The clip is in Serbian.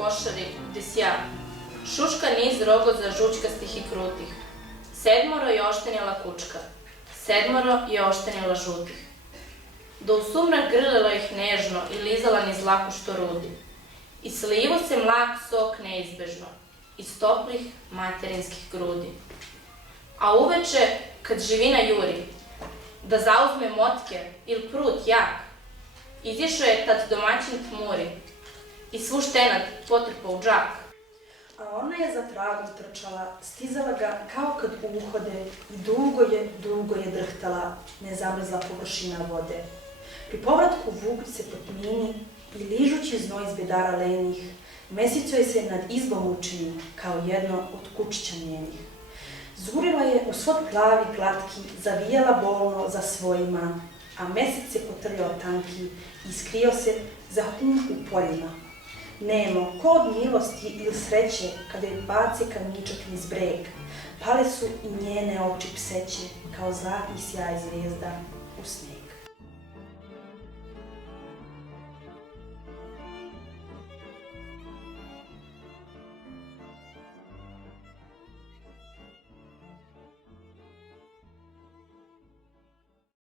košari, gde sja, šuška niz rogoza žućkastih i krutih. Sedmoro je oštenila kučka, sedmoro je oštenila žutih. Da u sumrak grlila ih nežno i lizala niz laku što rudi. I slivo se mlak sok neizbežno, iz toplih materinskih grudi. A uveče, kad živina juri, da zauzme motke ili prut jak, izišao je tad domaćin tmuri i svu štenad potrpao u džak. A ona je za tragom trčala, stizala ga kao kad uhode i dugo je drhtala nezamrzla površina vode. Pri povratku Vuk se potmini i ližući znoj iz bedara lenih, mesicuje se nad izbom učini kao jedno od kučića njenih. Zurila je u svod glavi glatki, zavijala bolno za svojima, a mesec se potrljao tanki i skrio se za hum u poljima. Nemo, ko od milosti ili sreće, kada je baci kamničak niz breg, pale su i njene oči pseće, kao zlatni sjaj zvijezda u sneg.